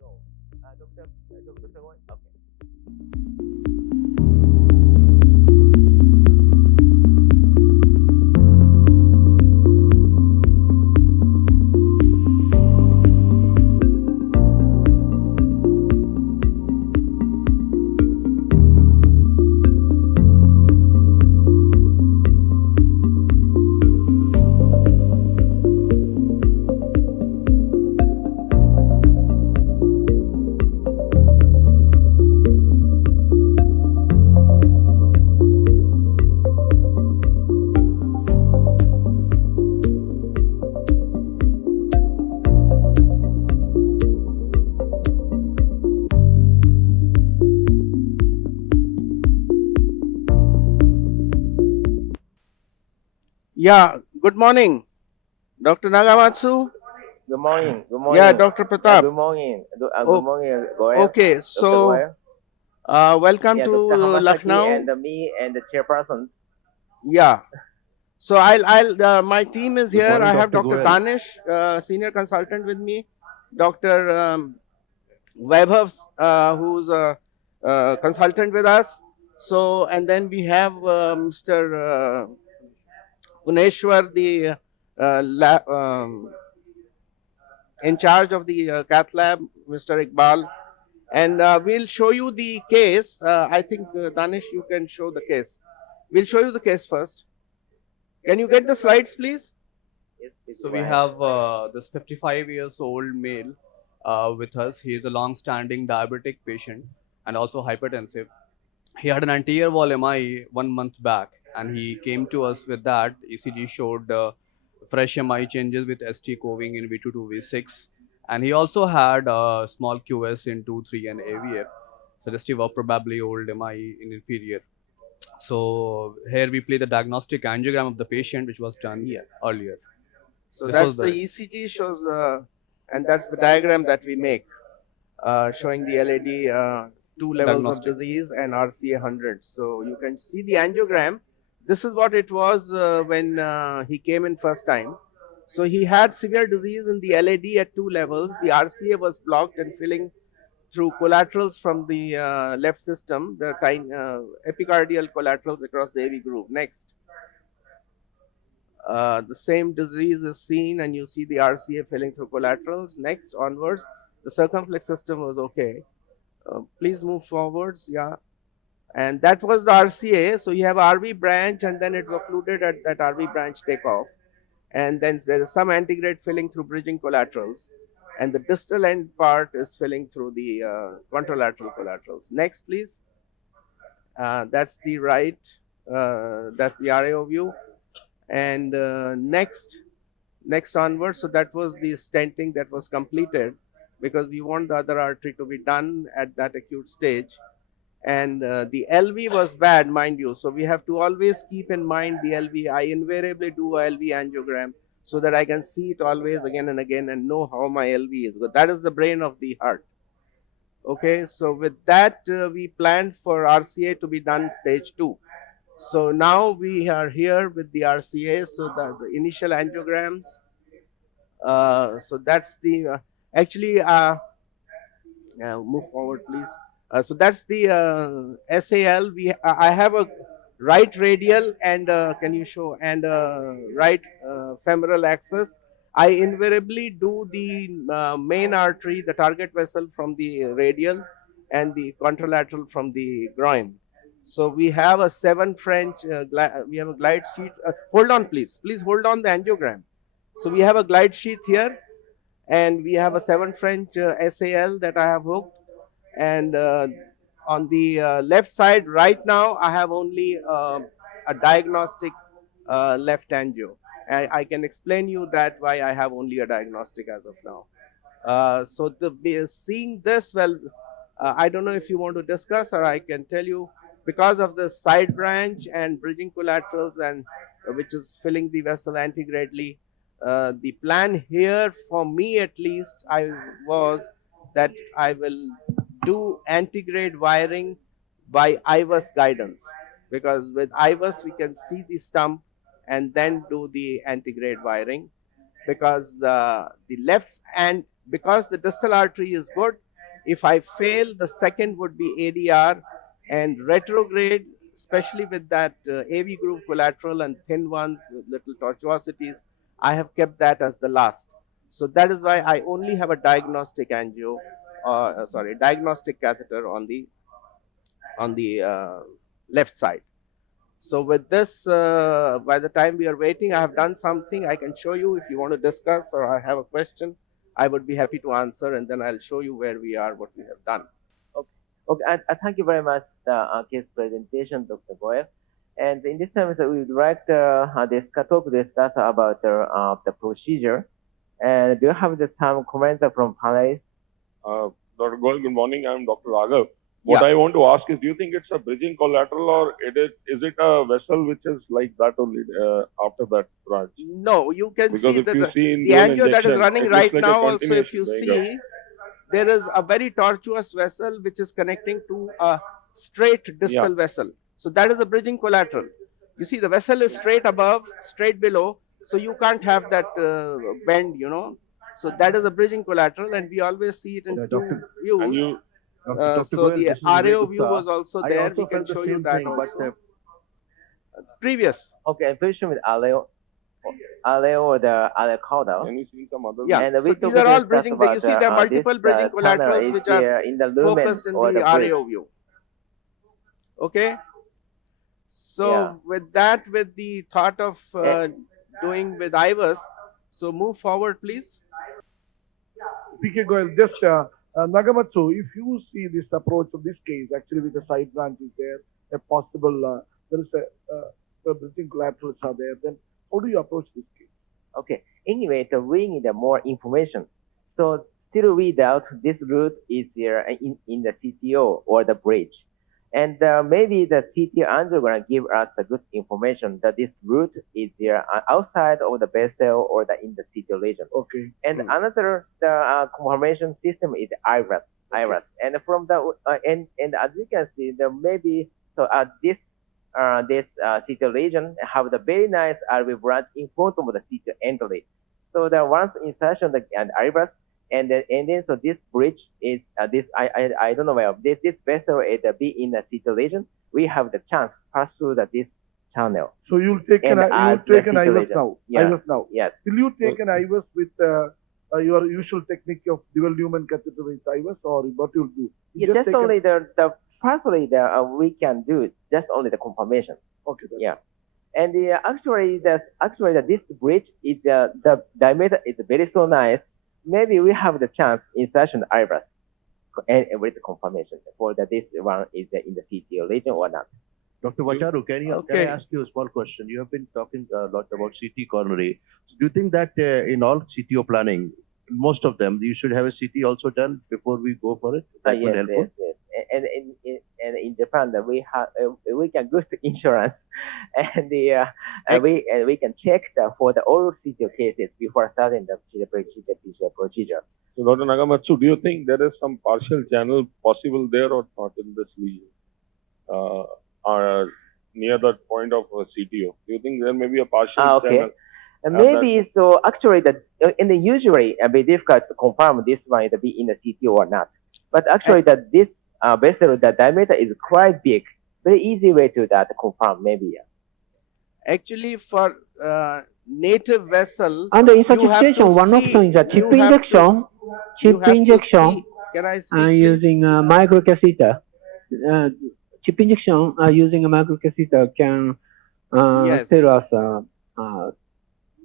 No. Dr. Goel? Okay. Yeah, good morning, Dr. Nagamatsu. Good morning. Good Yeah, morning. Dr. Pratap. Good morning. Good Oh, morning, Goel. okay, Dr. so Goel. welcome Yeah, to Dr. Hamasaki and Lucknow. me and the chairperson. Yeah, so my team is Good here. morning, I have Dr. Dr. Goel. Danish, senior consultant with me, Dr. Vaibhav, who's a consultant with us. So, and then we have Mr. Puneshwar, the in charge of the cath lab, Mr. Iqbal. And we'll show you the case. I think, Danish, you can show the case. We'll show you the case first. Can you get the slides, please? Yes, please So go we ahead. have this 55 years old male with us. He is a long-standing diabetic patient and also hypertensive. He had an anterior wall MI 1 month back, and he came to us with that. ECG showed fresh MI changes with ST coving in V2 to V6, and he also had small QS in 2, 3, and AVF, suggestive of probably old MI in inferior. So here we play the diagnostic angiogram of the patient, which was done Here. earlier. So This was that's the the ECG shows, and that's the diagram that we make, showing the LAD, two levels of diagnostic. disease and RCA 100. So you can see the angiogram. This is what it was when he came in first time. So he had severe disease in the LAD at two levels. The RCA was blocked and filling through collaterals from the left system, the tiny epicardial collaterals across the AV groove. Next. The same disease is seen, and you see the RCA filling through collaterals. Next, onwards, the circumflex system was okay. Please move forwards. Yeah. And that was the RCA. So you have RV branch, and then it's occluded at that RV branch takeoff. And then there is some antegrade filling through bridging collaterals. And the distal end part is filling through the contralateral collaterals. Next, please. That's the right, that's the RAO view. And next onwards, so that was the stenting that was completed, because we want the other artery to be done at that acute stage. And the LV was bad, mind you, so we have to always keep in mind the LV. I invariably do a LV angiogram so that I can see it always again and again and know how my LV is, because that is the brain of the heart. Okay, so with that, we planned for RCA to be done stage 2. So now we are here with the RCA. So the initial angiograms. So that's the actually. Move forward, please. So that's the SAL. I have a right radial and can you show, and right femoral axis. I invariably do the main artery, the target vessel from the radial, and the contralateral from the groin. So we have a 7 French. We have a glide sheet. Hold on, please. Please hold on the angiogram. So we have a glide sheet here, and we have a 7 French SAL that I have hooked. And on the left side, right now, I have only a diagnostic left angio. I can explain you that why I have only a diagnostic as of now. So seeing this, well, I don't know if you want to discuss, or I can tell you, because of the side branch and bridging collaterals, and which is filling the vessel antegradely. The plan here, for me at least, I was that I will do antegrade wiring by IVUS guidance, because with IVUS we can see the stump and then do the antegrade wiring, because the left, and because the distal artery is good, If I fail, the second would be ADR, and retrograde, especially with that AV groove collateral and thin ones with little tortuosities, I have kept that as the last. So that is why I only have a diagnostic diagnostic catheter on the left side. So with this, by the time we are waiting, I have done something I can show you if you want to discuss or I have a question. I would be happy to answer, and then I'll show you where we are, what we have done. Okay. Okay. Thank you very much the case presentation, Dr. Goel. And in this time, we would like to discuss about the procedure. And do you have some comments from panelists? Dr. Goel, good morning. I'm Dr. Raghav. What I want to ask is, do you think it's a bridging collateral, or is it a vessel which is like that only after that branch? No, you can Because see if that you see in the angio that is injection, running it right looks like a now also, if continuous you going see, there is a very tortuous vessel which is connecting to a straight distal vessel. So that is a bridging collateral. You see, the vessel is straight above, straight below, so you can't have that bend, you know. So that is a bridging collateral, and we always see it in two views. Dr. So Goel, the this is Vivek RAO view Gupta. was also I there. also We can felt the show you same that thing, also. but Previous. Okay, patient with Aleo or the Aleo caudal. Can you see some other? Yeah, And so these are all bridging. You see there are multiple bridging collaterals which are in the lumen focused in or the bridge. RAO view. Okay. So Yeah. with that, with the thought of doing with IVUS, so move forward, please. PK Goel, just Nagamatsu, if you see this approach of this case, actually with the side branches there, a possible, there is a bridging collaterals are there, then how do you approach this case? Okay. Anyway, so we need more information. So still we doubt this route is here in the CTO or the bridge. And maybe the CT angiogram give us the good information that this route is there outside of the vessel or in the CT lesion. Okay. And another confirmation system is IRAS. And from the and as you can see, there may be this CT lesion have the very nice RV branch in front of the CT entry. So the once insertion and IRAS. And then so this bridge is I don't know where this vessel is be in the CT lesion. We have the chance pass through this channel. So you'll take an IVUS now. Yeah. IVUS now. Yes. Will you take an IVUS with your usual technique of dual lumen catheter with IVUS, or what you'll do? Yeah, just only firstly we can do just only the confirmation. Okay. Yeah. And actually this bridge is the diameter is very so nice. Maybe we have the chance insertion IVUS and with the confirmation for that this one is in the CTO lesion or not. Dr. Vacharu, can I ask you a small question? You have been talking a lot about CT coronary. So do you think that in all CTO planning, most of them, you should have a CT also done before we go for it? That would help. Yes. And in Japan, we can go to insurance, and we can check for the all CTO cases before starting the procedure. So, Dr. Nagamatsu, do you think there is some partial channel possible there or not in this lesion? Near that point of CTO, do you think there may be a partial channel? Maybe so. Actually, usually it'd be difficult to confirm this one is be in the CTO or not. But actually, this vessel, the diameter is quite big. Very easy way to confirm maybe. Actually, for native vessel, and in such a situation, one option is a chip injection. Can I speak, using a microcatheter. Chip injection using a microcatheter can tell us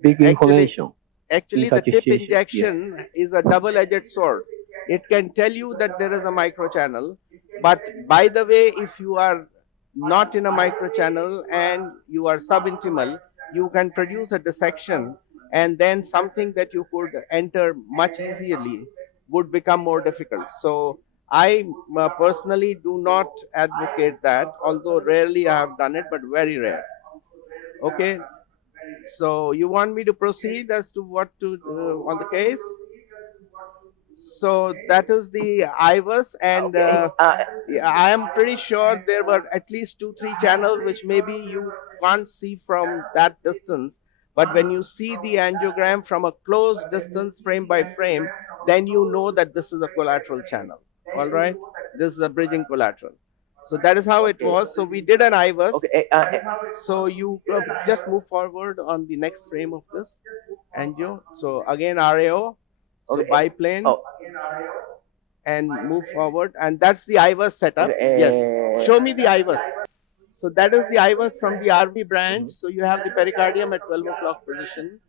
big information. Actually, the tip injection is a double-edged sword. It can tell you that there is a microchannel, but by the way, if you are not in a microchannel and you are subintimal, you can produce a dissection, and then something that you could enter much easily would become more difficult. So I personally do not advocate that, although rarely I have done it, but very rare. Okay. So you want me to proceed as to what to do on the case? So that is the IVUS, and I am pretty sure there were at least 2-3 channels which maybe you can't see from that distance. But when you see the angiogram from a close distance, frame by frame, then you know that this is a collateral channel. All right, this is a bridging collateral. So that is how it was. So we did an IVUS. Okay. So you just move forward on the next frame of this angio. So again RAO. So Okay. biplane. Oh. And move forward. And that's the IVUS setup. Okay, Yes. Show me the IVUS. So that is the IVUS from the RV branch. So you have the pericardium at 12 o'clock position.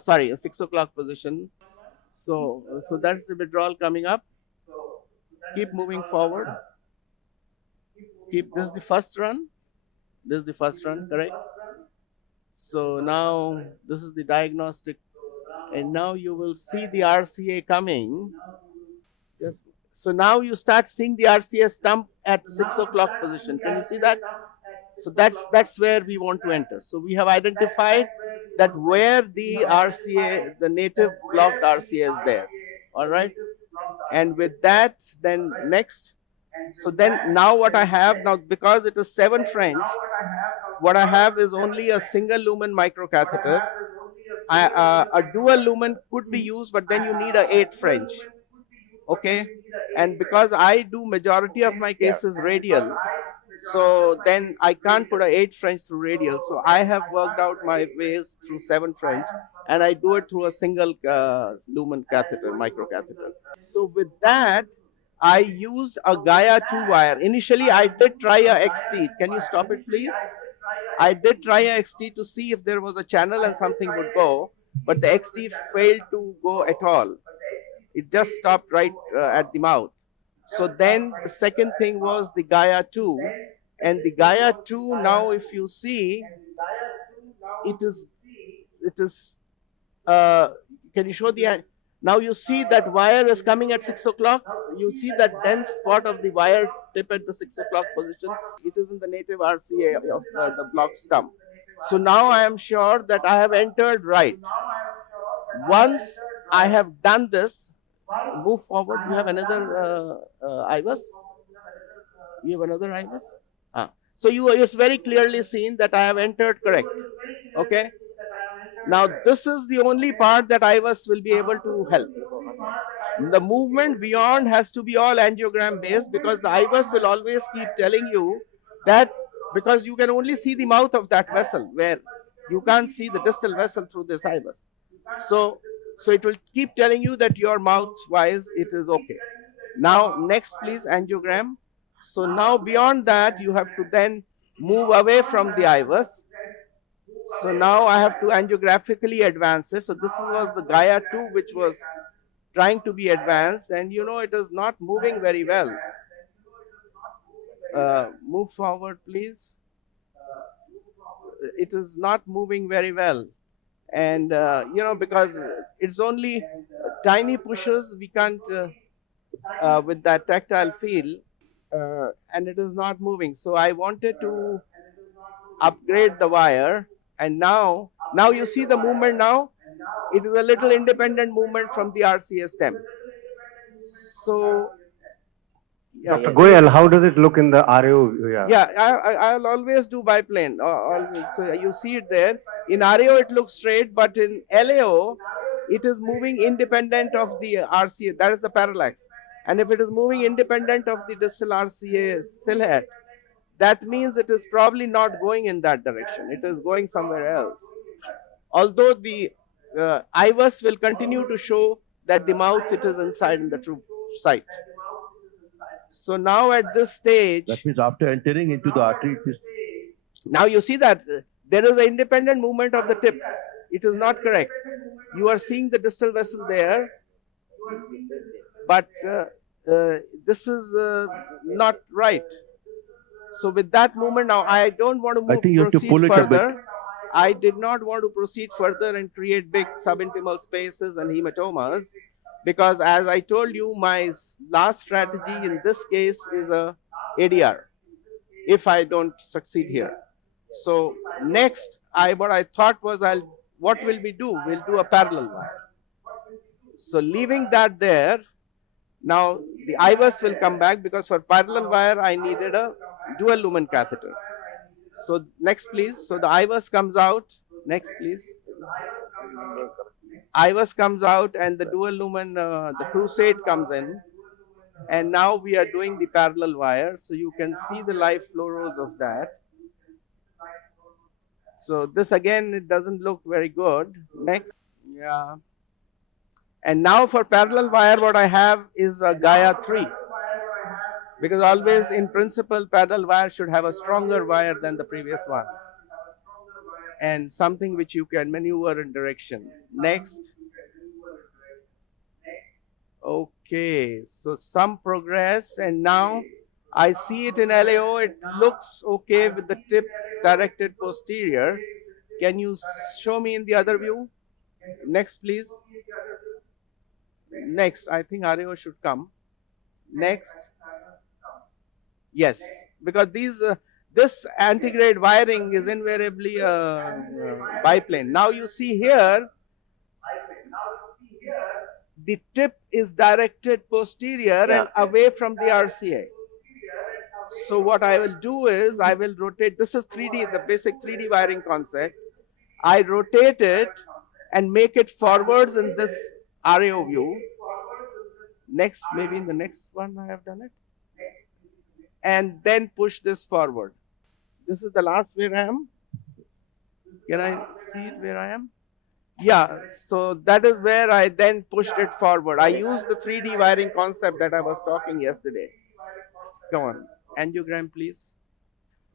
Sorry, 6 o'clock position. So that's the withdrawal coming up. Keep moving forward. This is the first run. This is the first run, correct? So now this is the diagnostic, and now you will see the RCA coming. So now you start seeing the RCA stump at 6 o'clock position. Can you see that? So that's where we want to enter. So we have identified that where the RCA, the native blocked RCA is there. All right. And with that, then next. So then now what I have now, because it is 7 French, what I have is only a single lumen microcatheter. A dual lumen could be used, but then you need a 8 French. Okay. And because I do majority of my cases radial, so then I can't put a 8 French through radial. So I have worked out my ways through 7 French, and I do it through a single lumen catheter, microcatheter. So with that, I used a Gaia 2 wire. Initially, I did try a XT. Can you stop it, please? I did try a XT to see if there was a channel and something would go, but the XT failed to go at all. It just stopped right at the mouth. So then the second thing was the Gaia 2. And the Gaia 2, now if you see, it is, can you show the, now you see that wire is coming at 6 o'clock. You see that dense spot of the wire tip at the 6 o'clock position. It is in the native RCA of the block stump. So now I am sure that I have entered right. Once I have done this, move forward. You have another IVUS? You have another IVUS? So it's very clearly seen that I have entered correct. Okay. Now this is the only part that IVUS will be able to help. The movement beyond has to be all angiogram based, because the IVUS will always keep telling you that, because you can only see the mouth of that vessel, where you can't see the distal vessel through this IVUS. So it will keep telling you that your mouth wise it is okay. Now next please, angiogram. So now beyond that you have to then move away from the IVUS. So now I have to angiographically advance it. So this was the Gaia 2 which was trying to be advanced, and you know it is not moving very well. Move forward please. It is not moving very well. And you know, because it's only tiny pushes, we can't with that tactile feel, and it is not moving. So I wanted to upgrade the wire, and now you see the movement. Now it is a little independent movement from the RCA stem. So yeah. Dr. Goel, how does it look in the RAO? I'll always do biplane. Always. So you see it there. In RAO it looks straight, but in LAO it is moving independent of the RCA. That is the parallax. And if it is moving independent of the distal RCA silhouette, that means it is probably not going in that direction. It is going somewhere else. Although the IVUS will continue to show that the mouth, it is inside in the true site. So now at this stage, that means after entering into the artery, it is... Now you see that there is an independent movement of the tip. It is not correct. You are seeing the distal vessel there, but this is not right. So with that movement, now I don't want to proceed further. I did not want to proceed further and create big subintimal spaces and hematomas, because as I told you, my last strategy in this case is a ADR if I don't succeed here. So next, what I thought was, what will we do? We'll do a parallel wire. So leaving that there, now the IVUS will come back, because for parallel wire I needed a dual lumen catheter. So next please. So the IVUS comes out. Next please. IVUS comes out and the dual lumen, the crusade comes in. And now we are doing the parallel wire, so you can see the live fluoros of that. So this again, it doesn't look very good. Next, yeah. And now for parallel wire, what I have is a Gaia 3. Because always in principle, parallel wire should have a stronger wire than the previous one. And something which you can maneuver in direction. Next. Okay, so some progress, and now I see it in LAO. It looks okay with the tip directed posterior. Can you show me in the other view? Next, please. Next, I think RAO should come. Next. Yes, because this antigrade wiring is invariably biplane. Now you see here, the tip is directed posterior and away from the RCA. So what I will do is I will rotate. This is 3D, the basic 3D wiring concept. I rotate it and make it forwards in this RAO view. Next, maybe in the next one I have done it. And then push this forward. This is the last where I am. Can I see it where I am? Yeah, so that is where I then pushed it forward. I used the 3D wiring concept that I was talking yesterday. Come on, angiogram please.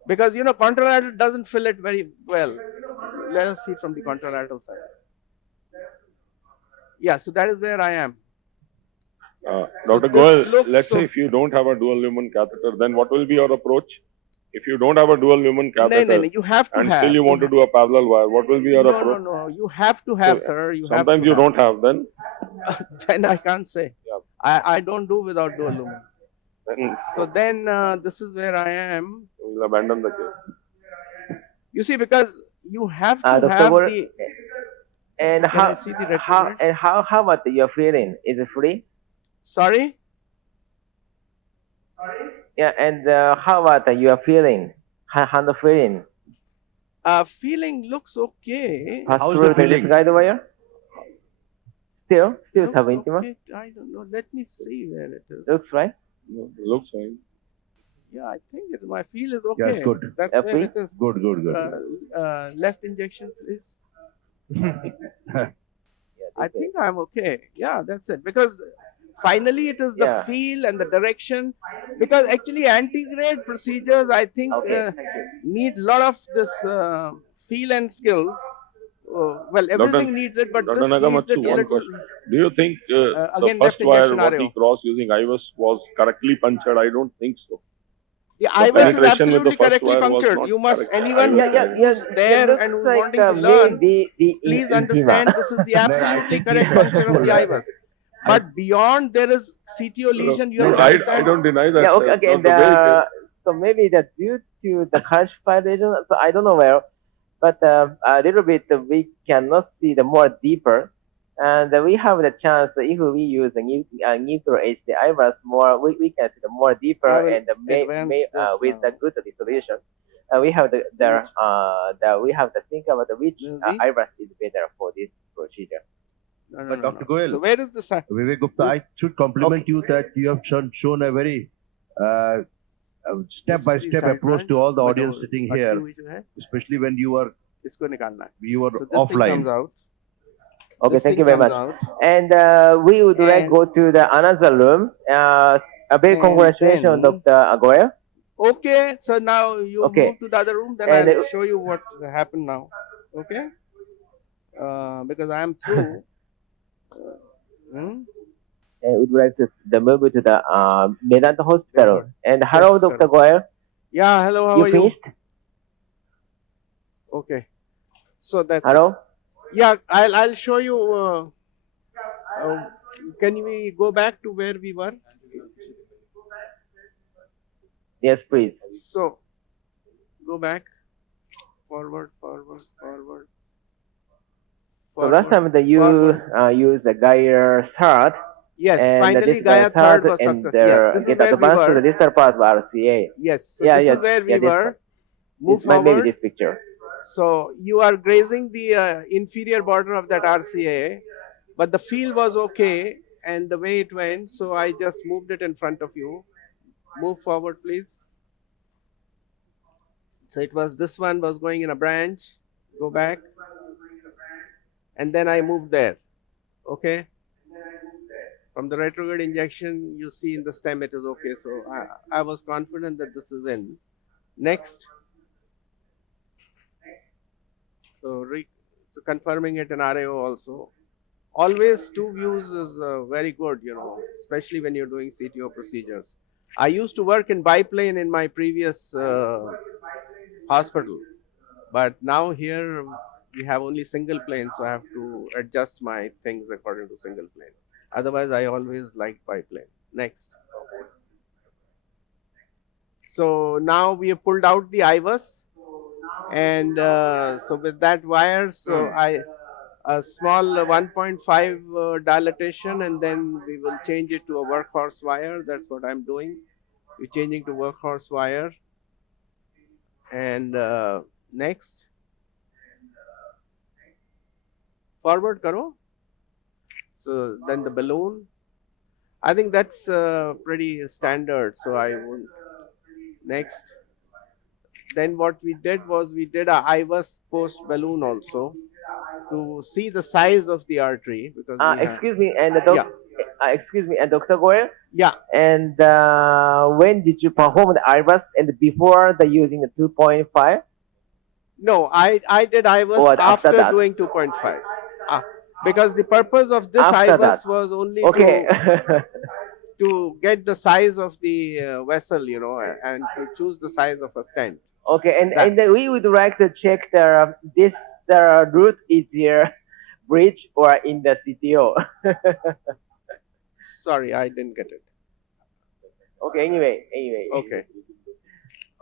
Because you know, contralateral doesn't fill it very well. Let us see from the contralateral side. Yeah, so that is where I am. Dr. Goel, let's say if you don't have a dual lumen catheter, then what will be your approach? If you don't have a dual lumen catheter, no, you have to and have. still you want to do a parallel wire, what will be your approach? No, you have to have, sir. Sometimes you don't have, then? Then I can't say. Yeah. I don't do without dual lumen. So then this is where I am. We'll abandon the case. You see, because you have to have the. And how about your feeling? Is it free? Sorry? Yeah, and how about your feeling? Hand feeling? Feeling looks okay. How is the feeling? Guide wire? Still have intima? Okay. I don't know. Let me see where it is. Looks right. No, looks fine. Yeah, I think my feel is okay. Yeah, good. That's where it is. Good. Left injection, please. I think I'm okay. Yeah, that's it. Because finally it is the feel and the direction. Because actually antegrade procedures, I think, need a lot of this feel and skills. Well, everything needs it, but Dr. this Nagamatsu, needs it a one little. question. Do you think the Again, first wire injection what RAO. he crossed using IVUS was correctly punctured? I don't think so. Yeah, The IVUS is penetration with absolutely the first correctly wire was punctured. not You must, correct. anyone Yes, there and who's wanting to learn, please understand this is the absolutely correct puncture of the IVUS. But beyond there is CTO lesion, you have to I understand. don't deny that. Yeah, okay, That's the way it is. so maybe that's due to the calcified lesion. So I don't know where, but a little bit we cannot see the more deeper, and we have the chance if we use a neutral HD IVUS more, we can see the more deeper and with the good resolution. We have we have to think about which IVUS is better for this procedure. But Dr. Goel, so where is the Vivek Gupta, I should compliment you that you have shown a very step-by-step approach to all the audience sitting here, especially when you were offline. Comes out. Okay, thank you very much. And we would like go to the another room. A big congratulations, Dr. Goel. Okay, so now you move to the other room, then I'll show you what happened now. Okay? Because I am through. Would like to move to the Medanta hospital. And hello, Dr. Goel. Yeah, hello, how are you? Finished? Okay. So that's hello? Yeah, I'll show you. Can we go back to where we were? Yes, please. So, go back. Forward. So last time you used the Gaia third. Yes, and finally Gaia third was successful. And get advanced to the distal part of RCA. Yes, so this is where we were. Move forward. Maybe this picture. So you are grazing the inferior border of that RCA, but the feel was okay, and the way it went, so I just moved it in front of you. Move forward, please. So it was, this one was going in a branch, go back, and then I moved there, okay? From the retrograde injection, you see in the stem it is okay, so I was confident that this is in. Next. So, so confirming it in RAO also. Always two views is very good, you know, especially when you're doing CTO procedures. I used to work in biplane in my previous hospital, but now here we have only single plane, so I have to adjust my things according to single plane. Otherwise, I always like biplane. Next. So now we have pulled out the IVUS, and so with that wire, so a small 1.5 dilatation, and then we will change it to a workhorse wire. That's what I'm doing. We're changing to workhorse wire. And next. Forward karo. So then the balloon. I think that's pretty standard, so I won't. Next. Then what we did was we did a IVUS post balloon also to see the size of the artery, because excuse me, and Dr. Goel. Yeah. And when did you perform the IVUS, and before the using the 2.5? No, I did IVUS after doing 2.5. Because the purpose of this IVUS was only to get the size of the vessel, you know, and to choose the size of a stent. Okay, and then we would like to check the route is here, bridge or in the CTO. Sorry, I didn't get it. Okay, anyway.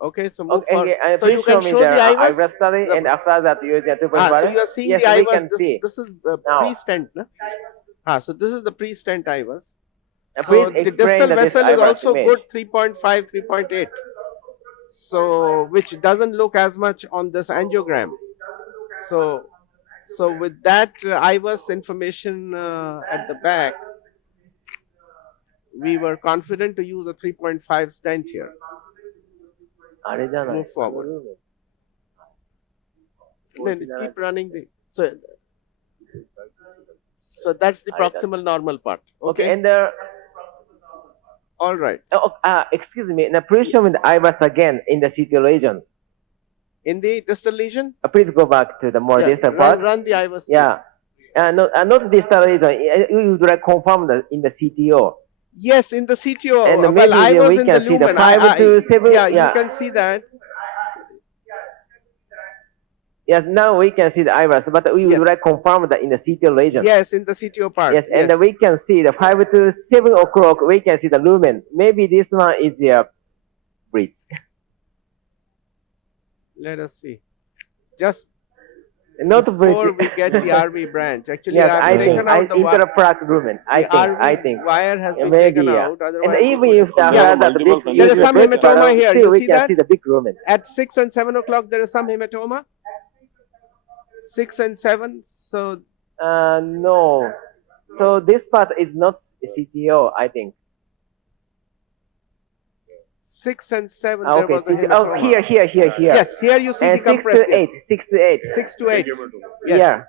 Okay, so move forward. Okay, so you can show the IVUS study, and after that you use the 2.5. So you are seeing yes, the we IVUS. can see. This is the pre-stent, no? So this is the pre-stent IVUS. So please the explain distal vessel is also image. good, 3.5, 3.8. So which doesn't look as much on this angiogram. So with that IVUS information at the back, we were confident to use a 3.5 stent here. Move forward. Then keep running the. So that's the proximal normal part. Okay. And all right. Excuse me. Now please show me the IVUS again in the CT region. In the distal lesion? Please go back to the more distal part. Run the IVUS. Yeah. No, not distal region. You would like confirm that in the CTO. Yes, in the CTO. And well, I was we in can the see lumen. The 5 to 7. Yeah, you can see that. Yes, now we can see the IVUS, but we would like confirm that in the CTO region. Yes, in the CTO part. Yes, and we can see the 5 to 7 o'clock. We can see the lumen. Maybe this one is the bridge. Let us see. Just not before bridge. we get the RV branch. Actually, yes, I've taken out the interpret lumen. I think wire has been maybe, taken out. And even if there is some hematoma here. Still, you see that? See the big lumen. At 6 and 7 o'clock, there is some hematoma. 6 and 7. So no. So this part is not CTO, I think. 6 and 7. Okay. There was a hematoma. Here. Yes, here you see and the compressed. 6 to 8. 6 to 8. Yes.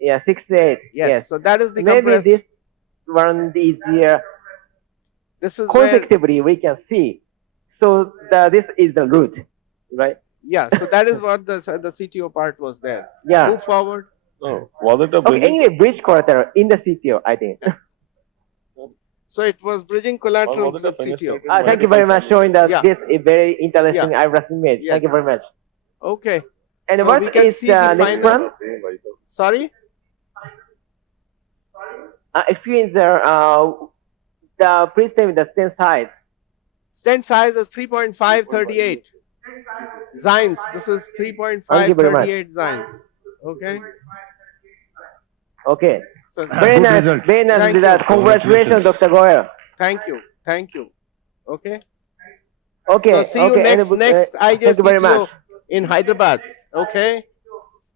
Yeah, 6 to 8. Yes. So that is the maybe compressed. This one is here. This is consecutively we can see. So this is the root, right? Yeah. So that is what the CTO part was there. Yeah. Move forward. Oh, was it a bridging? Okay, anyway, bridge collateral in the CTO, I think. So it was bridging collateral from CTO. Thank you very much showing that this is very interesting IVUS image. Yes. Thank you very much. Okay. And so what is the next one? Sorry? Experience please tell me the stent size. Stent size is 3.538. Zines. This is 3.538 Zines. Okay. Okay. So very nice result. Congratulations, Dr. Goel. Thank you. Okay. Okay. So see you next IJCTO in Hyderabad. Okay.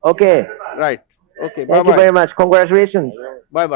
Okay. Right. Okay. Thank you very much. Congratulations. Bye bye.